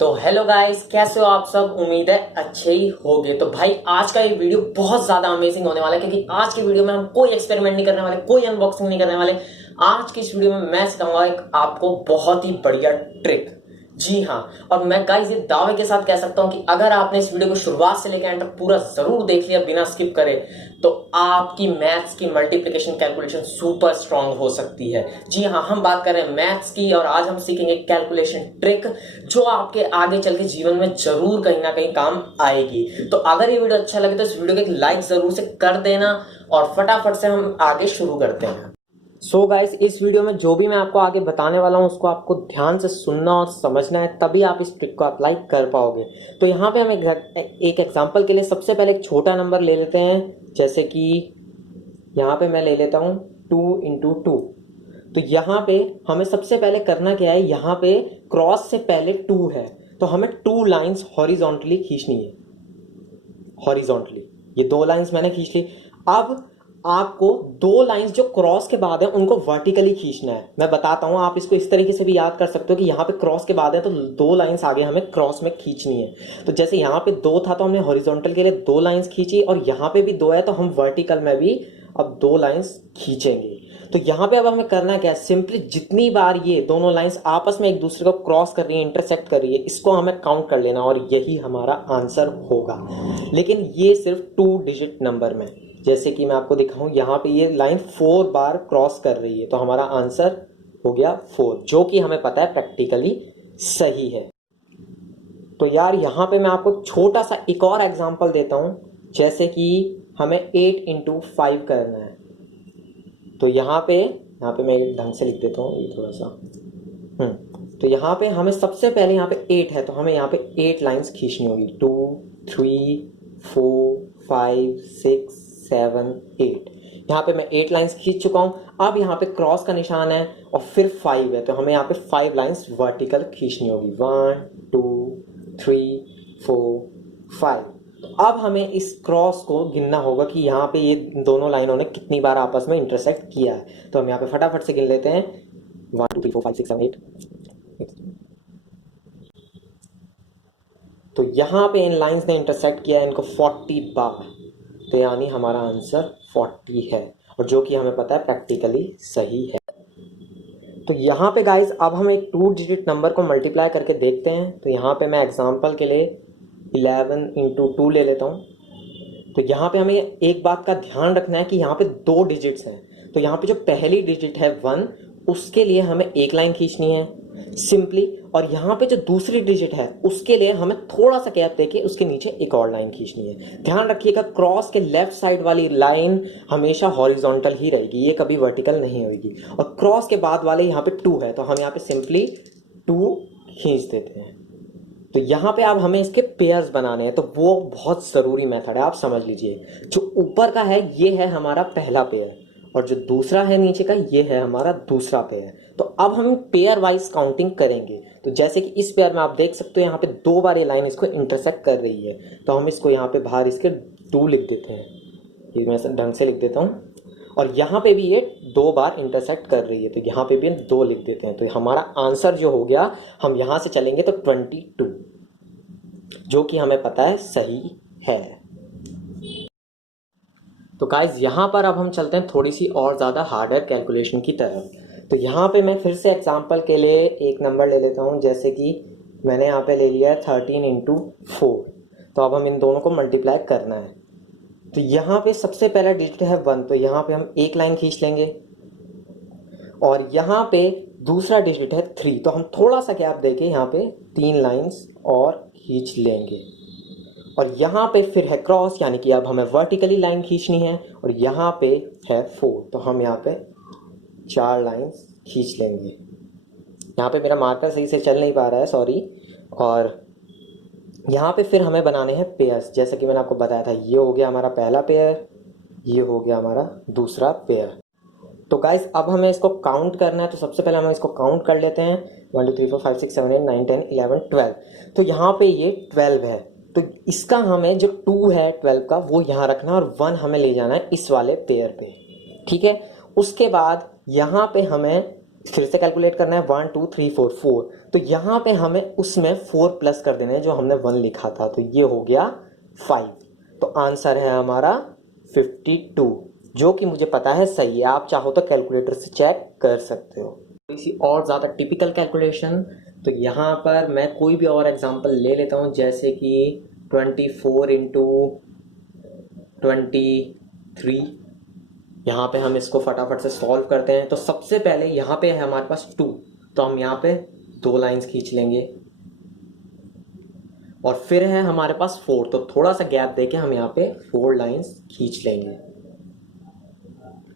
तो hello guys, कैसे हो आप सब। उम्मीद है अच्छे ही होगे। तो भाई आज का ये वीडियो बहुत ज्यादा अमेजिंग होने वाला है, क्योंकि आज की वीडियो में हम कोई एक्सपेरिमेंट नहीं करने वाले, कोई अनबॉक्सिंग नहीं करने वाले। आज की इस वीडियो में मैं सिखाऊंगा एक आपको बहुत ही बढ़िया ट्रिक। जी हाँ, और मैं गाइस ये दावे के साथ कह सकता हूं कि अगर आपने इस वीडियो को शुरुआत से लेकर एंड तक पूरा जरूर देख लिया बिना स्किप करे, तो आपकी मैथ्स की मल्टीप्लिकेशन कैलकुलेशन सुपर स्ट्रांग हो सकती है। जी हाँ, हम बात कर रहे हैं मैथ्स की, और आज हम सीखेंगे कैलकुलेशन ट्रिक जो आपके आगे चल के जीवन में जरूर कहीं ना कहीं काम आएगी। तो अगर ये वीडियो अच्छा लगे तो इस वीडियो को एक लाइक जरूर से कर देना, और फटाफट से हम आगे शुरू करते हैं। सो गाइस, इस वीडियो में जो भी मैं आपको आगे बताने वाला हूं उसको आपको ध्यान से सुनना और समझना है, तभी आप इस ट्रिक को अप्लाई कर पाओगे। तो यहाँ पे हम एक एग्जांपल के लिए सबसे पहले एक छोटा नंबर ले लेते हैं। जैसे कि यहाँ पे मैं ले लेता हूँ 2 × 2। तो यहाँ पे हमें सबसे पहले करना क्या है, यहाँ पे क्रॉस से पहले 2 है, तो हमें 2 लाइंस हॉरिजॉन्टली खींचनी है। हॉरिजॉन्टली ये 2 लाइंस मैंने खींच ली। अब आपको 2 लाइंस जो क्रॉस के बाद है उनको वर्टिकली खींचना है। मैं बताता हूं, आप इसको इस तरीके से भी याद कर सकते हो कि यहाँ पे क्रॉस के बाद है तो 2 लाइंस आगे हमें क्रॉस में खींचनी है। तो जैसे यहाँ पे 2 था तो हमने हॉरिजॉन्टल के लिए 2 लाइंस खींची, और यहाँ पे भी 2 है तो हम वर्टिकल में भी अब 2 लाइंस खींचेंगे। तो यहाँ पे अब हमें करना क्या है, सिंपली जितनी बार ये दोनों लाइंस आपस में एक दूसरे को क्रॉस कर रही है, इंटरसेक्ट कर रही है, इसको हमें काउंट कर लेना, और यही हमारा आंसर होगा। लेकिन ये सिर्फ 2 डिजिट नंबर में। जैसे कि मैं आपको दिखाऊं, यहाँ पे ये लाइन 4 बार क्रॉस कर रही है, तो हमारा आंसर हो गया 4, जो कि हमें पता है प्रैक्टिकली सही है। तो यार यहाँ पे मैं आपको छोटा सा एक और एग्जांपल देता हूं। जैसे कि हमें 8 × 5 करना है। तो यहाँ पे मैं ढंग से लिख देता हूँ, ये थोड़ा सा तो यहाँ पे हमें सबसे पहले यहाँ पे 8 है, तो हमें यहाँ पे 8 लाइंस खींचनी होगी। 2 3 4 5 6 7 8। यहाँ पे मैं 8 लाइंस खींच चुका हूँ। अब यहाँ पे क्रॉस का निशान है और फिर 5 है, तो हमें यहाँ पे 5 लाइंस वर्टिकल खींचनी होगी। 1 2 3 4 5। अब हमें इस क्रॉस को गिनना होगा कि यहाँ पे ये दोनों लाइनों ने कितनी बार आपस में इंटरसेक्ट किया है। तो हम यहाँ पे फटाफट से गिन लेते हैं। 1 2 3 4 5 6 7 8। तो यहाँ पे इन लाइंस ने इंटरसेक्ट किया है इनको 40 बार, तो यानी हमारा आंसर 40 है, और जो कि हमें पता है प्रैक्टिकली सही है। तो यहाँ पे गाइज अब हम एक 2 डिजिट नंबर को मल्टीप्लाई करके देखते हैं। तो यहाँ पे मैं एग्जांपल के लिए 11 × 2 ले लेता हूँ। तो यहाँ पे हमें एक बात का ध्यान रखना है कि यहाँ पे 2 डिजिट्स हैं। तो यहाँ पे जो पहली डिजिट है 1, उसके लिए हमें एक लाइन खींचनी है सिंपली, और यहाँ पे जो दूसरी डिजिट है उसके लिए हमें थोड़ा सा गैप देके उसके नीचे एक और लाइन खींचनी है। ध्यान रखिएगा, क्रॉस के लेफ्ट साइड वाली लाइन हमेशा हॉरिजॉन्टल ही रहेगी, ये कभी वर्टिकल नहीं होगी। और क्रॉस के बाद वाले यहाँ पे 2 है, तो हम यहाँ पे सिंपली 2 खींच देते हैं। तो यहाँ पे अब हमें इसके पेयर्स बनाने हैं, तो वो बहुत ज़रूरी मेथड है, आप समझ लीजिए। जो ऊपर का है ये है हमारा पहला पेयर, और जो दूसरा है नीचे का ये है हमारा दूसरा पेयर। तो अब हम पेयर वाइज काउंटिंग करेंगे। तो जैसे कि इस पेयर में आप देख सकते हो यहाँ पे 2 बार ये लाइन इसको इंटरसेक्ट कर रही है, तो हम इसको यहाँ पे बाहर इसके 2 लिख देते हैं। ये मैं ढंग से लिख देता हूँ। और यहाँ पे भी ये 2 बार इंटरसेक्ट कर रही है, तो यहाँ पे भी हम 2 लिख देते हैं। तो हमारा आंसर जो हो गया, हम यहाँ से चलेंगे तो 22, जो कि हमें पता है सही है। तो गाइज यहाँ पर अब हम चलते हैं थोड़ी सी और ज़्यादा हार्डर कैलकुलेशन की तरफ। तो यहाँ पे मैं फिर से एग्जांपल के लिए एक नंबर ले लेता हूँ। जैसे कि मैंने यहाँ पे ले लिया है 13 × 4। तो अब हम इन दोनों को मल्टीप्लाई करना है। तो यहाँ पे सबसे पहला डिजिट है 1, तो यहाँ पे हम एक लाइन खींच लेंगे, और यहाँ पे दूसरा डिजिट है 3, तो हम थोड़ा सा गैप देके यहाँ पे 3 लाइन्स और खींच लेंगे। और यहाँ पे फिर है क्रॉस, यानी कि अब हमें वर्टिकली लाइन खींचनी है, और यहाँ पे है 4, तो हम यहाँ पे 4 लाइंस खींच लेंगे। यहाँ पे मेरा मार्कर सही से चल नहीं पा रहा है, सॉरी। और यहाँ पे फिर हमें बनाने हैं पेयर्स। जैसे कि मैंने आपको बताया था, ये हो गया हमारा पहला पेयर, ये हो गया हमारा दूसरा पेयर। तो गाइस अब हमें इसको काउंट करना है, तो सबसे पहले हम इसको काउंट कर लेते हैं। 1 2 3 4 5 6 7 8 9 10 11 12। तो यहाँ पे ये 12 है, तो इसका हमें जो 2 है 12 का वो यहाँ रखना है, और 1 हमें ले जाना है इस वाले पेयर पे, ठीक है। उसके बाद यहाँ पे हमें फिर से कैलकुलेट करना है 1 2 3 4 4, तो यहाँ पे हमें उसमें 4 प्लस कर देना है जो हमने 1 लिखा था, तो ये हो गया 5। तो आंसर है हमारा 52, जो कि मुझे पता है सही है। आप चाहो तो कैलकुलेटर से चेक कर सकते हो। इसी और ज़्यादा टिपिकल कैलकुलेशन, तो यहाँ पर मैं कोई भी और एग्जांपल ले लेता हूँ, जैसे कि 24 इंटू 23। यहाँ पे हम इसको फटाफट से सॉल्व करते हैं। तो सबसे पहले यहाँ पे है हमारे पास 2, तो हम यहाँ पे 2 लाइंस खींच लेंगे। और फिर है हमारे पास 4, तो थोड़ा सा गैप देके हम यहाँ पे 4 लाइंस खींच लेंगे,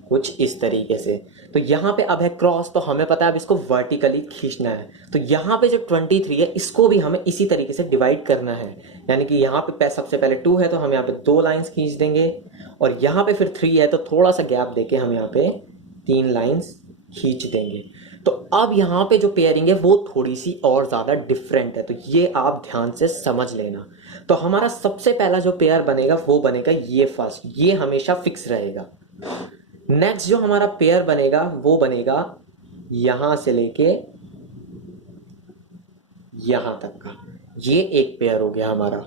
कुछ इस तरीके से। तो यहाँ पे अब है क्रॉस, तो हमें पता है अब इसको वर्टिकली खींचना है। तो यहाँ पे जो 23 है इसको भी हमें इसी तरीके से डिवाइड करना है, यानी कि यहाँ पे सबसे पहले 2 है तो हम यहाँ पे 2 लाइंस खींच देंगे, और यहाँ पे फिर 3 है तो थोड़ा सा गैप देके हम यहाँ पे 3 लाइंस खींच देंगे। तो अब यहाँ पे जो पेयरिंग है वो थोड़ी सी और ज़्यादा डिफरेंट है, तो ये आप ध्यान से समझ लेना। तो हमारा सबसे पहला जो पेयर बनेगा वो बनेगा ये फर्स्ट, ये हमेशा फिक्स रहेगा। नेक्स्ट जो हमारा पेयर बनेगा वो बनेगा यहां से लेके यहां तक का, ये एक पेयर हो गया हमारा।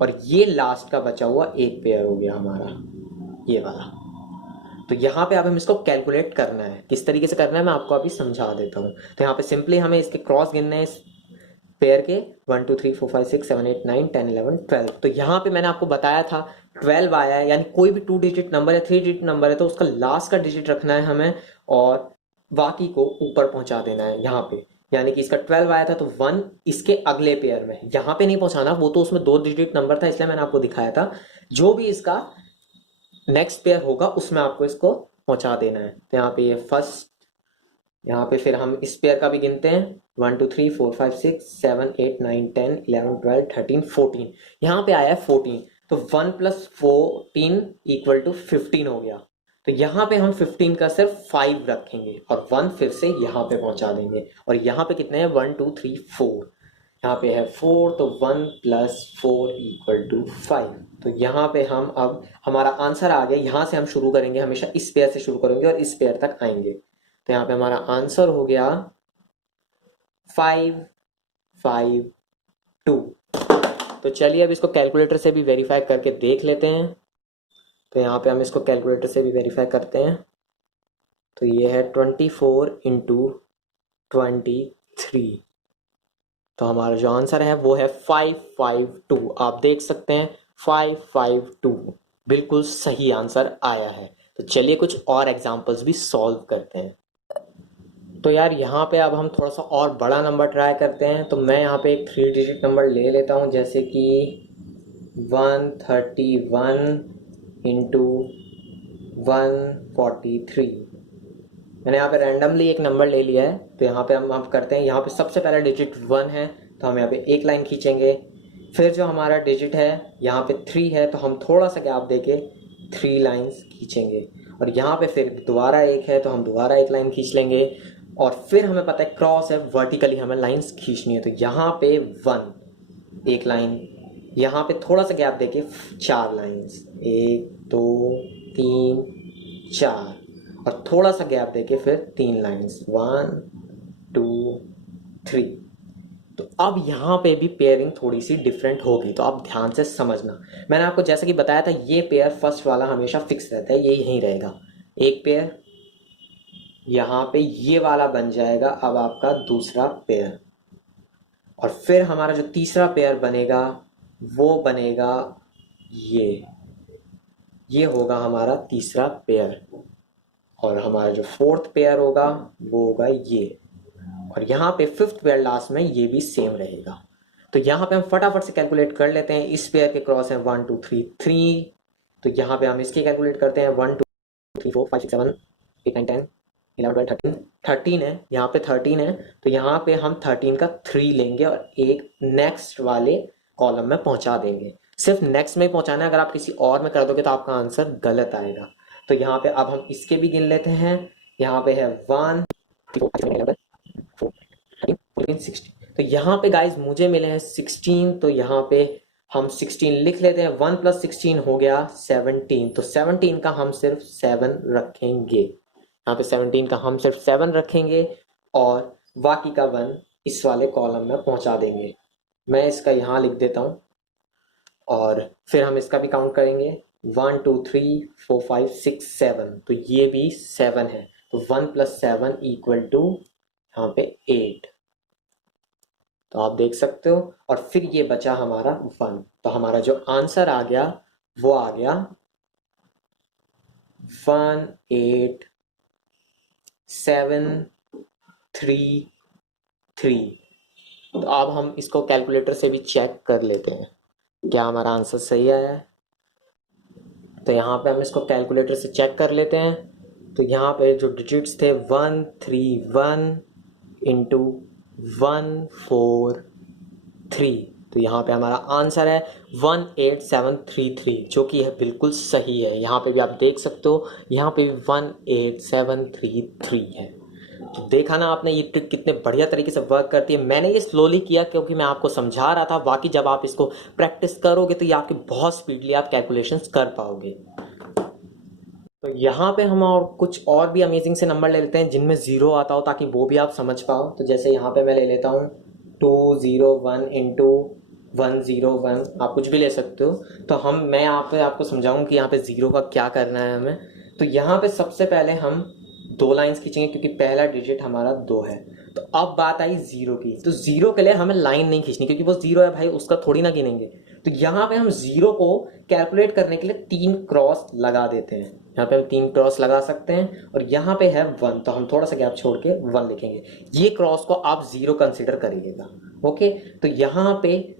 और ये लास्ट का बचा हुआ एक पेयर हो गया हमारा, ये वाला। तो यहाँ पे अब हम इसको कैलकुलेट करना है, किस तरीके से करना है मैं आपको अभी समझा देता हूँ। तो यहाँ पे सिंपली हमें इसके क्रॉस गिनने हैं इस पेयर के, 1 2 3 4 5 6 7 8 9 10 11 12। तो यहाँ पे मैंने आपको बताया था 12 आया है, यानी कोई भी 2 डिजिट नंबर या 3 डिजिट नंबर है तो उसका लास्ट का डिजिट रखना है हमें, और बाकी को ऊपर पहुंचा देना है यहाँ पे। यानी कि इसका 12 आया था तो 1 इसके अगले पेयर में, यहाँ पे नहीं पहुंचाना, वो तो उसमें 2 डिजिट नंबर था इसलिए मैंने आपको दिखाया था। जो भी इसका नेक्स्ट पेयर होगा उसमें आपको इसको पहुंचा देना है। तो यहाँ पे ये फर्स्ट, यहाँ पे फिर हम इस पेयर का भी गिनते हैं, 1 2 3 4 5 6 7 8 9 10 11 12 13 14। यहाँ पे आया है 14, तो 1 + 14 = 15 हो गया। तो यहाँ पे हम 15 का सिर्फ 5 रखेंगे और 1 फिर से यहाँ पे पहुंचा देंगे। और यहाँ पे कितने हैं, 1 2 3 4, यहाँ पे है 4, तो 1 + 4 = 5। तो यहाँ पे हम अब हमारा आंसर आ गया। यहाँ से हम शुरू करेंगे, हमेशा इस पेयर से शुरू करेंगे और इस पेयर तक आएंगे। तो यहाँ पे हमारा आंसर हो गया 5 5 2। तो चलिए अब इसको कैलकुलेटर से भी वेरीफाई करके देख लेते हैं। तो यहाँ पे हम इसको कैलकुलेटर से भी वेरीफाई करते हैं। तो ये है 24 × 23। तो हमारा जो आंसर है वो है 552। आप देख सकते हैं 552 बिल्कुल सही आंसर आया है। तो चलिए कुछ और एग्जांपल्स भी सॉल्व करते हैं। तो यार यहाँ पे अब हम थोड़ा सा और बड़ा नंबर ट्राई करते हैं। तो मैं यहाँ पे एक 3 डिजिट नंबर ले लेता हूँ, जैसे कि 131 × 143। मैंने यहाँ पे रैंडमली एक नंबर ले लिया है। तो यहाँ पे हम करते हैं, यहाँ पे सबसे पहला डिजिट 1 है तो हम यहाँ पे एक लाइन खींचेंगे। फिर जो हमारा डिजिट है यहाँ पे 3 है तो हम थोड़ा सा गैप देके 3 लाइंस खींचेंगे। और यहाँ पे फिर दोबारा 1 है तो हम दोबारा एक लाइन खींच लेंगे। और फिर हमें पता है क्रॉस है, वर्टिकली हमें लाइंस खींचनी है। तो यहाँ पे 1 एक लाइन, यहाँ पे थोड़ा सा गैप देके 4 लाइंस, 1 2 3 4, और थोड़ा सा गैप देके फिर 3 लाइंस, 1 2 3। तो अब यहाँ पे भी पेयरिंग थोड़ी सी डिफरेंट होगी, तो आप ध्यान से समझना। मैंने आपको जैसा कि बताया था ये पेयर फर्स्ट वाला हमेशा फिक्स रहता है, ये यहीं रहेगा। एक पेयर यहाँ पे ये वाला बन जाएगा अब आपका दूसरा पेयर। और फिर हमारा जो तीसरा पेयर बनेगा वो बनेगा ये होगा हमारा तीसरा पेयर। और हमारा जो फोर्थ पेयर होगा वो होगा ये। और यहाँ पे फिफ्थ पेयर लास्ट में ये भी सेम रहेगा। तो यहाँ पे हम फटाफट से कैलकुलेट कर लेते हैं। इस पेयर के क्रॉस है 1 2 3 3, तो यहाँ पे हम इसकी कैलकुलेट करते हैं 1 2 3 4 5 6 7 8 9 10 11 12 13 है। यहाँ पे 13 है तो यहाँ पे हम 13 का 3 लेंगे और एक नेक्स्ट वाले कॉलम में पहुंचा देंगे। सिर्फ नेक्स्ट में ही पहुंचाना है, अगर आप किसी और में कर दोगे तो आपका आंसर गलत आएगा। तो यहाँ पे अब हम इसके भी गिन लेते हैं। यहाँ पे है 1 4 5 4 13 16। तो यहाँ पे गाइज मुझे मिले हैं 16, तो यहाँ पे हम 16 लिख लेते हैं। 1 + 16 हो गया 17, तो 17 का हम सिर्फ 7 रखेंगे। यहाँ पे 17 का हम सिर्फ 7 रखेंगे। और बाकी का 1 इस वाले कॉलम में पहुंचा देंगे। मैं इसका यहाँ लिख देता हूँ और फिर हम इसका भी काउंट करेंगे। 1 2 3 4 5 6 7, तो ये भी 7 है, तो 1 + 7 = यहाँ पे 8। तो आप देख सकते हो, और फिर ये बचा हमारा 1, तो हमारा जो आंसर आ गया वो आ गया 1 8 7 3 3। तो अब हम इसको कैलकुलेटर से भी चेक कर लेते हैं क्या हमारा आंसर सही आया है। तो यहाँ पे हम इसको कैलकुलेटर से चेक कर लेते हैं। तो यहाँ पे जो डिजिट्स थे 1 3 1 इंटू 1 4 3, तो यहाँ पे हमारा आंसर है 18733, जो कि है बिल्कुल सही है। यहाँ पे भी आप देख सकते हो, यहाँ पे भी 18733 है। तो देखा ना आपने, ये ट्रिक कितने बढ़िया तरीके से वर्क करती है। मैंने ये स्लोली किया क्योंकि मैं आपको समझा रहा था, बाकी जब आप इसको प्रैक्टिस करोगे तो ये आपकी बहुत स्पीडली आप कैलकुलेशंस कर पाओगे। तो यहाँ पे हम और कुछ और भी अमेजिंग से नंबर ले लेते हैं जिनमें 0 आता हो, ताकि वो भी आप समझ पाओ। तो जैसे यहाँ पे मैं ले लेता हूँ 201 इंटू 101, आप कुछ भी ले सकते हो। तो मैं यहाँ पे आपको समझाऊँ कि यहाँ पे 0 का क्या करना है हमें। तो यहाँ पे सबसे पहले हम 2 लाइन्स खींचेंगे क्योंकि पहला डिजिट हमारा 2 है। तो अब बात आई 0 की, तो 0 के लिए हमें लाइन नहीं खींचनी क्योंकि वो 0 है भाई, उसका थोड़ी ना गिनेंगे। तो यहाँ पे हम 0 को कैलकुलेट करने के लिए 3 क्रॉस लगा देते हैं। यहाँ पे हम 3 क्रॉस लगा सकते हैं, और यहाँ पे है 1, तो हम थोड़ा सा गैप छोड़ के 1 लिखेंगे। ये क्रॉस को आप 0 कंसिडर करिएगा। ओके, तो यहाँ पे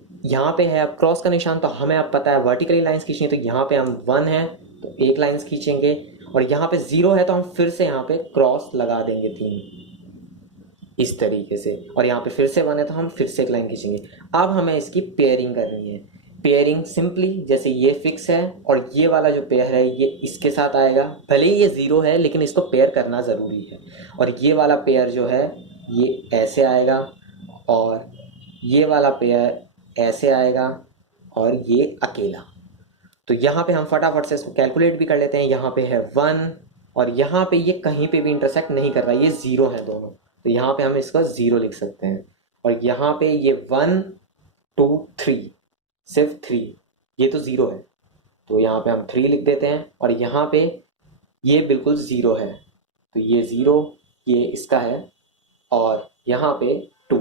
है अब क्रॉस का निशान, तो हमें अब पता है वर्टिकली लाइंस खींचनी है। तो यहाँ पे हम 1 है तो 1 लाइंस खींचेंगे, और यहाँ पे 0 है तो हम फिर से यहाँ पे क्रॉस लगा देंगे 3 इस तरीके से, और यहाँ पे फिर से 1 है तो हम फिर से 1 लाइन खींचेंगे। अब हमें इसकी पेयरिंग करनी है। पेयरिंग सिंपली जैसे ये फिक्स है और ये वाला जो पेयर है ये इसके साथ आएगा, भले ही ये 0 है लेकिन इसको पेयर करना ज़रूरी है। और ये वाला पेयर जो है ये ऐसे आएगा, और ये वाला पेयर ऐसे आएगा, और ये अकेला। तो यहाँ पे हम फटाफट से इसको कैलकुलेट भी कर लेते हैं। यहाँ पे है 1, और यहाँ पे ये कहीं पे भी इंटरसेक्ट नहीं कर रहा, ये 0 है दोनों, तो यहाँ पे हम इसका 0 लिख सकते हैं। और यहाँ पे ये 1 2 3, सिर्फ 3, ये तो 0 है तो यहाँ पे हम 3 लिख देते हैं। और यहाँ पे ये बिल्कुल 0 है, तो ये 0 ये इसका है, और यहाँ पे 2।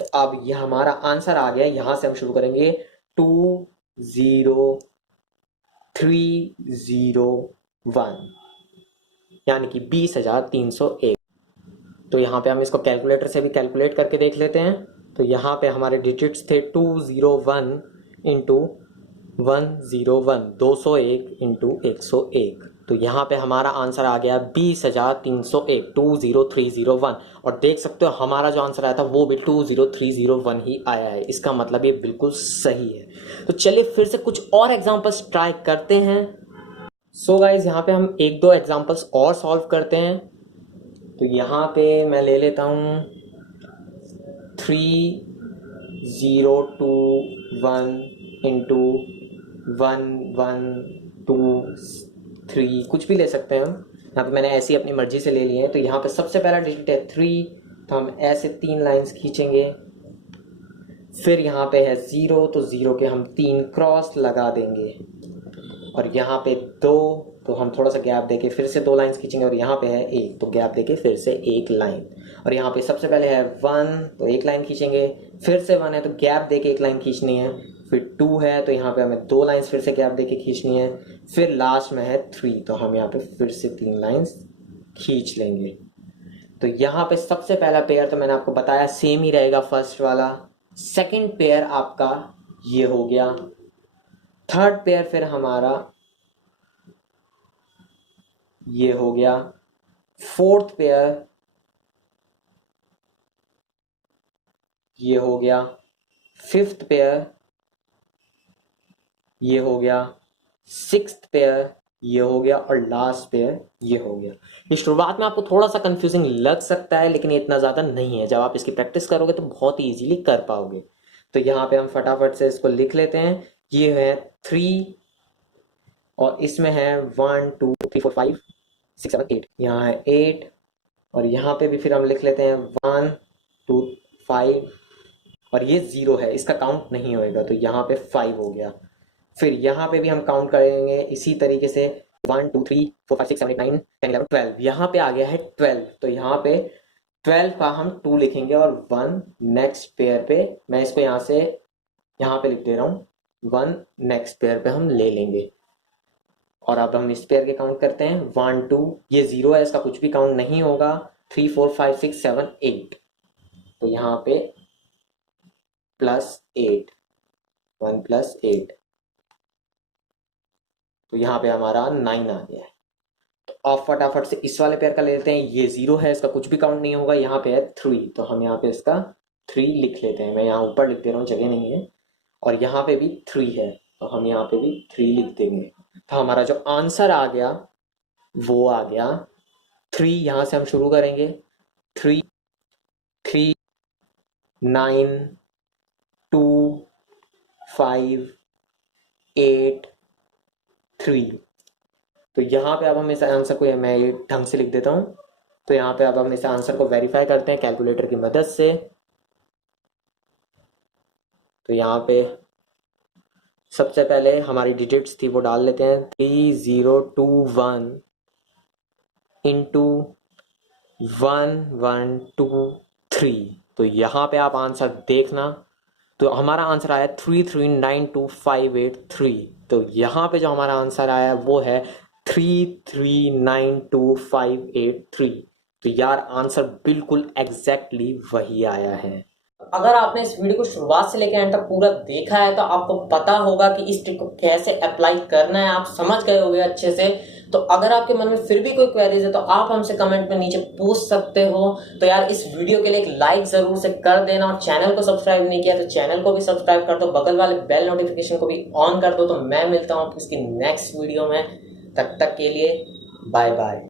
तो अब ये हमारा आंसर आ गया। यहाँ से हम शुरू करेंगे 20301, यानी कि 20,301। तो यहाँ पे हम इसको कैलकुलेटर से भी कैलकुलेट करके देख लेते हैं। तो यहाँ पे हमारे डिजिट्स थे 201 इंटू 101, 201 इंटू 101। तो यहाँ पे हमारा आंसर आ गया 20,301, 20301। और देख सकते हो हमारा जो आंसर आया था वो भी 20301 ही आया है। इसका मतलब ये बिल्कुल सही है। तो चलिए फिर से कुछ और एग्जांपल्स ट्राई करते हैं। सो गाइज यहाँ पे हम 1-2 एग्जांपल्स और सॉल्व करते हैं। तो यहाँ पे मैं ले लेता हूँ 3021 इंटू 1123, कुछ भी ले सकते हैं हम। यहाँ पे मैंने ऐसी अपनी मर्जी से ले लिए हैं। तो यहाँ पे सबसे पहला डिजिट है 3, तो हम ऐसे 3 लाइंस खींचेंगे। फिर यहाँ पे है 0, तो 0 के हम 3 क्रॉस लगा देंगे। और यहाँ पे 2, तो हम थोड़ा सा गैप देके फिर से 2 लाइंस खींचेंगे। और यहाँ पे है 1, तो गैप देके फिर से 1 लाइन। और यहाँ पे सबसे पहले है 1, तो 1 लाइन खींचेंगे। फिर से 1 है तो गैप देके 1 लाइन खींचनी है। फिर 2 है तो यहाँ पे हमें 2 लाइंस फिर से गैप देके खींचनी है। फिर लास्ट में है 3, तो हम यहाँ पे फिर से 3 लाइंस खींच लेंगे। तो यहाँ पे सबसे पहला पेयर तो मैंने आपको बताया सेम ही रहेगा, फर्स्ट वाला। सेकंड पेयर आपका ये हो गया। थर्ड पेयर फिर हमारा ये हो गया। फोर्थ पेयर ये हो गया। फिफ्थ पेयर ये हो गया। सिक्स्थ पेयर ये हो गया, और लास्ट पेयर ये हो गया। ये शुरुआत में आपको थोड़ा सा कंफ्यूजिंग लग सकता है, लेकिन ये इतना ज़्यादा नहीं है। जब आप इसकी प्रैक्टिस करोगे तो बहुत ही ईजीली कर पाओगे। तो यहाँ पे हम फटाफट से इसको लिख लेते हैं। ये है 3, और इसमें है 1 2 3 4 5 6 7 8, यहाँ है 8, और यहाँ पे भी फिर हम लिख लेते हैं 1 2 5 और ये 0 है, इसका काउंट नहीं होएगा, तो यहाँ पे 5 हो गया। फिर यहाँ पे भी हम काउंट करेंगे इसी तरीके से 1 2 3 4 5 6 7 8 9 10 11 12। यहाँ पे आ गया है 12, तो यहाँ पे 12 का हम 2 लिखेंगे और 1 नेक्स्ट पेयर पे, मैं इसको यहाँ से यहाँ पे लिख दे रहा हूँ, 1 नेक्स्ट पेयर पे हम ले लेंगे। और अब हम इस पेयर के काउंट करते हैं 1 2, ये 0 है, इसका कुछ भी काउंट नहीं होगा। 3 4 5 6 7 8, तो यहाँ पे +8, 1 +8, तो यहाँ पे हमारा 9 आ गया है। तो आप फटाफट से इस वाले पेयर का ले लेते हैं, ये 0 है, इसका कुछ भी काउंट नहीं होगा। यहाँ पे है 3, तो हम यहाँ पे इसका 3 लिख लेते हैं, मैं यहाँ ऊपर लिख दे रहा हूँ, जगह नहीं है। और यहाँ पे भी 3 है, तो हम यहाँ पे भी 3 लिख देंगे। तो हमारा जो आंसर आ गया वो आ गया 3। यहाँ से हम शुरू करेंगे, 3 3 9 2 5 8 3। तो यहाँ पे अब हम इस आंसर को, मैं ये ढंग से लिख देता हूँ। तो यहाँ पे अब हम इस आंसर को वेरीफाई करते हैं कैलकुलेटर की मदद से। तो यहाँ पे सबसे पहले हमारी डिजिट्स थी वो डाल लेते हैं, 3021 इंटू 1123। तो यहाँ पे आप आंसर देखना, तो हमारा आंसर आया 3392583। तो यहाँ पे जो हमारा आंसर आया वो है 3392583। तो यार आंसर बिल्कुल एग्जैक्टली वही आया है। अगर आपने इस वीडियो को शुरुआत से लेकर एंड तक पूरा देखा है तो आपको पता होगा कि इस ट्रिक को कैसे अप्लाई करना है, आप समझ गए होंगे अच्छे से। तो अगर आपके मन में फिर भी कोई क्वेरीज है तो आप हमसे कमेंट में नीचे पूछ सकते हो। तो यार इस वीडियो के लिए एक लाइक जरूर से कर देना, और चैनल को सब्सक्राइब नहीं किया तो चैनल को भी सब्सक्राइब कर दो, बगल वाले बेल नोटिफिकेशन को भी ऑन कर दो। तो मैं मिलता हूँ इसकी नेक्स्ट वीडियो में, तब तक के लिए बाय बाय।